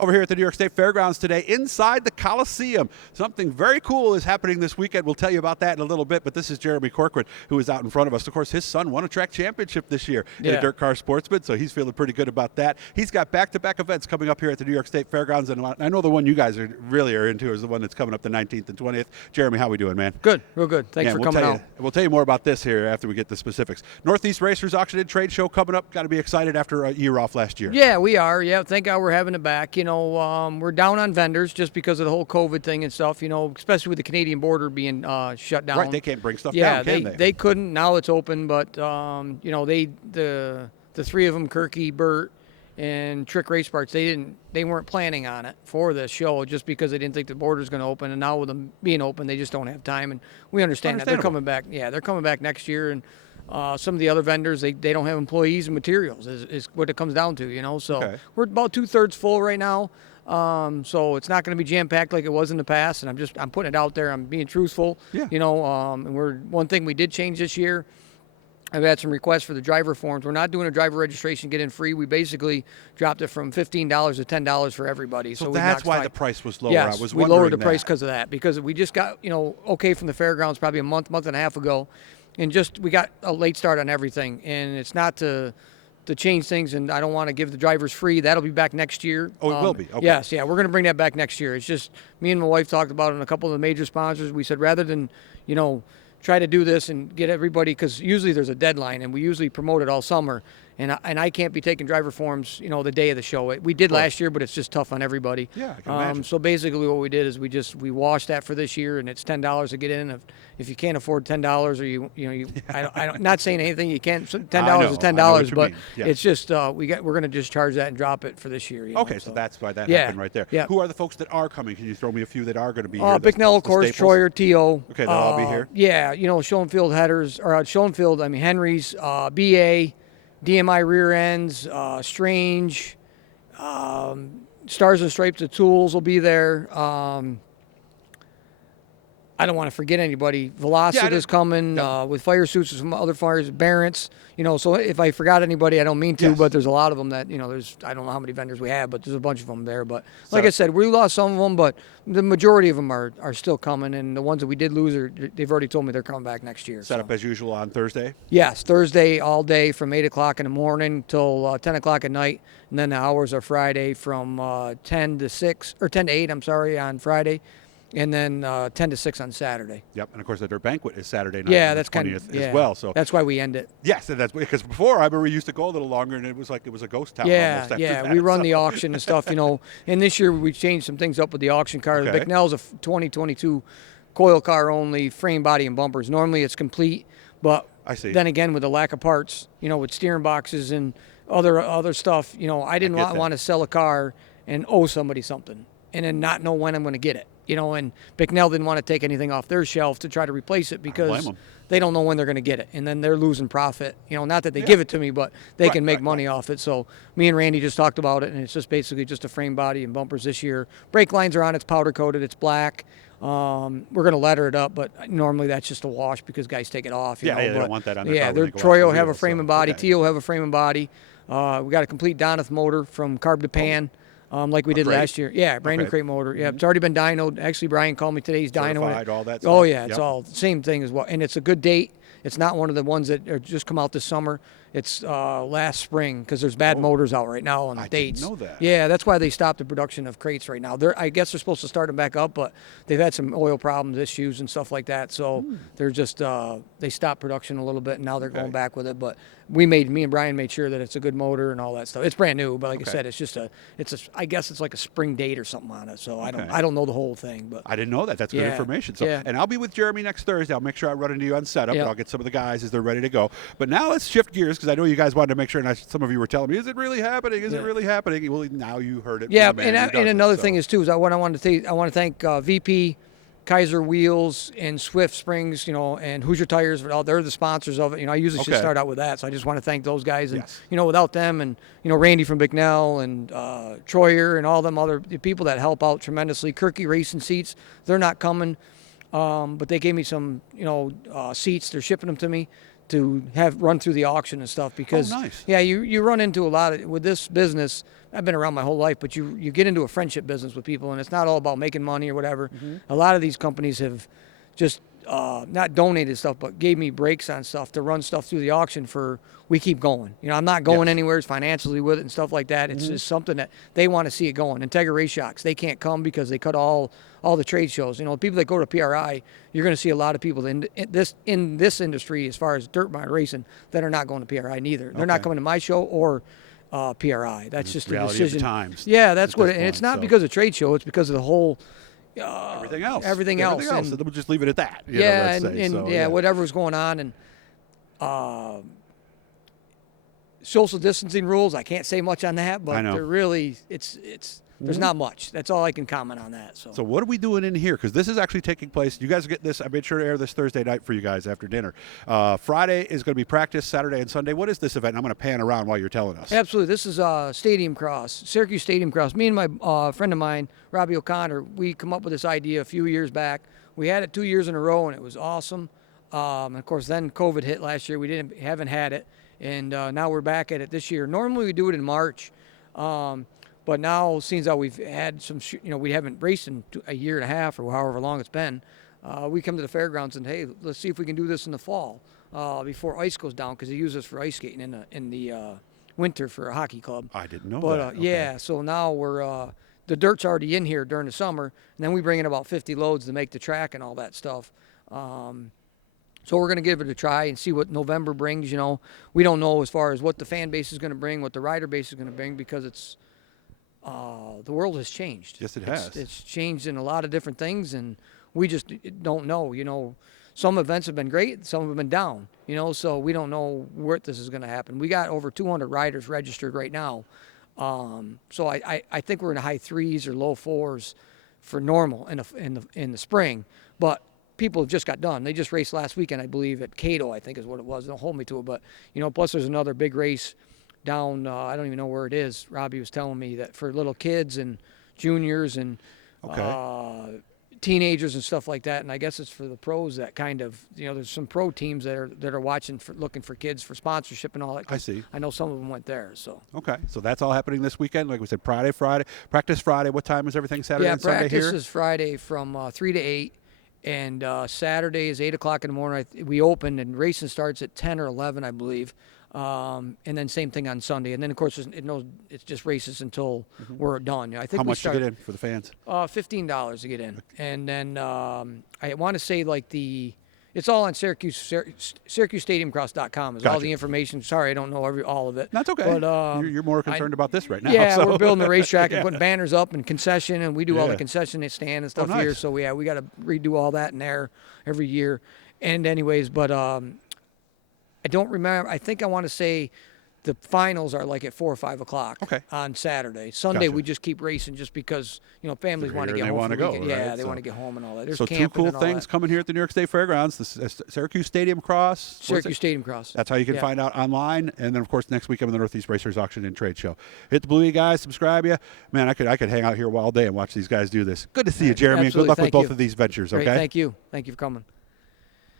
over here at the New York State Fairgrounds today inside the Coliseum. Something very cool is happening this weekend. We'll tell you about that in a little bit, but this is Jeremie Corcoran, who is out in front of us. Of course, his son won a track championship this year in a dirt car sportsman, so he's feeling pretty good about that. He's got back-to-back events coming up here at the New York State Fairgrounds, and I know the one you guys really are into is the one that's coming up the 19th and 20th. Jeremie, how we doing, man? Good, real good. Thanks for coming out. We'll tell you more about this here after we get the specifics. Northeast Racers Auction and Trade Show coming up. Got to be excited after a year off last year. Yeah, we are. Yeah, thank God we're having it back. We're down on vendors just because of the whole COVID thing and stuff, especially with the Canadian border being shut down. Right, they can't bring stuff down, can they? They couldn't. Now it's open, but, the three of them, Kirky, Burt, and Trick Race Parts, they weren't planning on it for this show just because they didn't think the border's going to open. And now with them being open, they just don't have time. And we understand that. They're coming back. Yeah, they're coming back next year. And some of the other vendors, they don't have employees and materials is what it comes down to, So we're about 2/3 full right now. So it's not going to be jam-packed like it was in the past. And I'm putting it out there. I'm being truthful. Yeah. And one thing we did change this year, I've had some requests for the driver forms. We're not doing a driver registration get in free. We basically dropped it from $15 to $10 for everybody. So that's why the price was lower. Yes, I was we lowered the price because of that, because we just got okay from the fairgrounds probably a month and a half ago, and we got a late start on everything. And it's not to change things, and I don't want to give the drivers free. That'll be back next year. Oh, it will be. Okay. Yes, yeah, we're going to bring that back next year. It's just me and my wife talked about it, and a couple of the major sponsors. We said rather than try to do this and get everybody, because usually there's a deadline, and we usually promote it all summer. And I can't be taking driver forms, the day of the show. We did last year, but it's just tough on everybody. Yeah, I can imagine. So basically what we did is we washed that for this year, and it's $10 to get in. If you can't afford $10, or I'm not saying anything, you can't. $10 is $10, but it's just we're going to just charge that and drop it for this year. Okay, so that's why that happened right there. Yeah. Who are the folks that are coming? Can you throw me a few that are going to be here? Bicknell, of course, Troyer, T.O. Okay, they'll all be here. Yeah, Schoenfield headers, or Henry's, BA. DMI rear ends, Strange, Stars and Stripes of Tools will be there. I don't want to forget anybody. Velocity is coming with fire suits from other fires, Barents. So if I forgot anybody, I don't mean to, but there's a lot of them that, I don't know how many vendors we have, but there's a bunch of them there. But like I said, we lost some of them, but the majority of them are still coming. And the ones that we did lose, they've already told me they're coming back next year. Set up as usual on Thursday? Yes, Thursday all day from 8 o'clock in the morning till 10 o'clock at night. And then the hours are Friday from 10 to 8, on Friday. And then 10 to 6 on Saturday. Yep, and of course the dirt banquet is Saturday night. Yeah, that's kind of as well. So that's why we end it. Yes, and that's because before I remember we used to go a little longer, and it was like it was a ghost town. Yeah, almost after that. We run the auction and stuff, And this year we changed some things up with the auction car. The Bicknell's a 2022 coil car only, frame, body, and bumpers. Normally it's complete, but I see. Then again with the lack of parts, with steering boxes and other stuff, I didn't want to sell a car and owe somebody something and then not know when I'm going to get it. And Bicknell didn't want to take anything off their shelf to try to replace it because they don't know when they're going to get it. And then they're losing profit. Not that they give it to me, but they can make money off it. So me and Randy just talked about it, and it's just basically just a frame, body, and bumpers this year. Brake lines are on. It's powder-coated. It's black. We're going to letter it up, but normally that's just a wash because guys take it off. They don't want that on their car. Troy will have a frame and body. T will have a frame and body. We got a complete Donath motor from carb to pan. Like we did last year. Yeah, brand new crate motor. Yeah, it's already been dynoed. Actually, Brian called me today. He's dynoed it. All that stuff. Oh, yeah, it's all the same thing as well. And it's a good date. It's not one of the ones that are just come out this summer. It's last spring because there's bad motors out right now on the dates. I didn't know that. Yeah, that's why they stopped the production of crates right now. I guess they're supposed to start them back up, but they've had some oil problems, issues, and stuff like that. So they're just they stopped production a little bit, and now they're going back with it. But me and Brian made sure that it's a good motor and all that stuff. It's brand new, but like I said, it's just I guess it's like a spring date or something on it. So I don't know the whole thing, but I didn't know that. That's good information. So and I'll be with Jeremie next Thursday. I'll make sure I run into you on setup, and I'll get some of the guys as they're ready to go. But now let's shift gears because I know you guys wanted to make sure, and some of you were telling me, is it really happening? Is it really happening? Well, now you heard it. Yeah, and another thing is too is I want to thank VP, Kaiser Wheels, and Swift Springs, and Hoosier Tires. They're the sponsors of it. I usually should start out with that, so I just want to thank those guys. And without them, and Randy from Bicknell and Troyer and all them other people that help out tremendously. Kirky Racing Seats, they're not coming, but they gave me some seats. They're shipping them to me. to have run through the auction and stuff because nice. yeah, you run into a lot of with this business. I've been around my whole life, but you get into a friendship business with people, and it's not all about making money or whatever. A lot of these companies have just not donated stuff, but gave me breaks on stuff to run stuff through the auction for we keep going. I'm not going anywhere financially with it and stuff like that. It's just something that they want to see it going. Integra Race Shocks, they can't come because they cut all the trade shows. People that go to PRI, you're going to see a lot of people in this industry as far as dirt bike racing that are not going to PRI neither. They're not coming to my show or PRI. That's just a decision. Of the times. Yeah, that's what. And it's not because of trade show. It's because of the whole. Everything else. And so we'll just leave it at that. Whatever was going on, and social distancing rules. I can't say much on that, but they're really there's not much. That's all I can comment on that. So what are we doing in here? Because this is actually taking place. You guys get this. I made sure to air this Thursday night for you guys after dinner. Friday is going to be practice. Saturday and Sunday. What is this event? I'm going to pan around while you're telling us. Absolutely. This is Stadium Cross, Syracuse Stadium Cross. Me and my friend of mine, Robbie O'Connor, we come up with this idea a few years back. We had it 2 years in a row, and it was awesome. And of course, then COVID hit last year. We haven't had it, and now we're back at it this year. Normally, we do it in March. But now, seeing how we've had some, we haven't raced in a year and a half or however long it's been, we come to the fairgrounds and, hey, let's see if we can do this in the fall before ice goes down because they use us for ice skating in the winter for a hockey club. I didn't know that. Okay. Yeah, so now we're the dirt's already in here during the summer, and then we bring in about 50 loads to make the track and all that stuff. So we're going to give it a try and see what November brings. We don't know as far as what the fan base is going to bring, what the rider base is going to bring because it's the world has changed. Yes, it has. It's changed in a lot of different things, and we just don't know. Some events have been great, some have been down. So we don't know where this is going to happen. We got over 200 riders registered right now, so I think we're in the high 3s or low 4s for normal in the spring. But people have just got done. They just raced last weekend, I believe, at Cato. I think is what it was. Don't hold me to it, but plus there's another big race down, I don't even know where it is. Robbie was telling me that for little kids and juniors and teenagers and stuff like that. And I guess it's for the pros that kind of, there's some pro teams that are watching looking for kids for sponsorship and all that. I see. I know some of them went there. So okay, so that's all happening this weekend. Like we said, practice Friday. What time is everything Saturday and Sunday here? Yeah, practice is Friday from 3 to 8. And Saturday is 8 o'clock in the morning. We open and racing starts at 10 or 11, I believe. And then same thing on Sunday. And then, of course, it's just races until we're done. I think How much to get in for the fans? $15 to get in. And then I want to say it's all on SyracuseStadiumCross.com is all the information. Sorry, I don't know all of it. That's okay. But, you're more concerned about this right now. Yeah, so. we're building the racetrack and putting banners up and concession, and we do all the concession stand and stuff nice. here. So, we got to redo all that in there every year. And anyways, but I don't remember. I think I want to say the finals are like at 4 or 5 o'clock on Saturday. Sunday we just keep racing just because families want to get home. Want to go. Yeah, they want to get home and all that. There's so two cool things coming here at the New York State Fairgrounds: the Syracuse Stadium Cross. Syracuse Stadium Cross. That's how you can find out online, and then of course next weekend the Northeast Racers Auction and Trade Show. Hit the Bluey guys, subscribe you. Man, I could hang out here all day and watch these guys do this. Good to see you, Jeremy. Absolutely. And good luck with both you. of these ventures. Great. Okay. Thank you for coming.